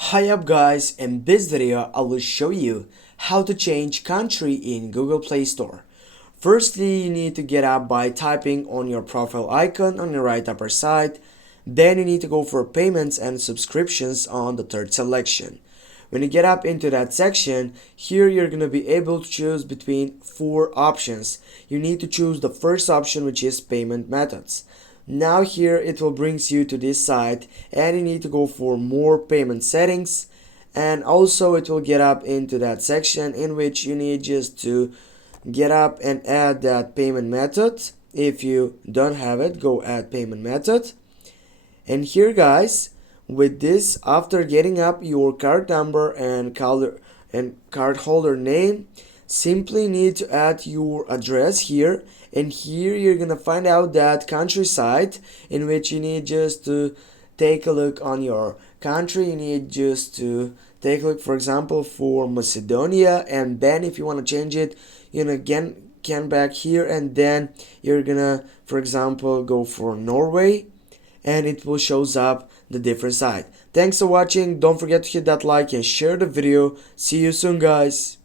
Hi up guys, in this video I will show you how to change country in Google Play Store. Firstly, you need to get up by typing on your profile icon on the right upper side. Then you need to go for payments and subscriptions on the third selection. When you get up into that section, here you're going to be able to choose between four options. You need to choose the first option, which is payment methods. Now here it will brings you to this site and you need to go for more payment settings, and also it will get up into that section in which you need just to get up and add that payment method. If you don't have it, go add payment method. And here guys, with this, after getting up your card number and card holder name, simply need to add your address here, and here you're gonna find out that country site in which you need just to take a look on your country. You need just to take a look, for example, for Macedonia, and then if you want to change it, you know, again can back here, and then you're gonna, for example, go for Norway, and it will shows up the different side. Thanks for watching. Don't forget to hit that like and share the video. See you soon guys.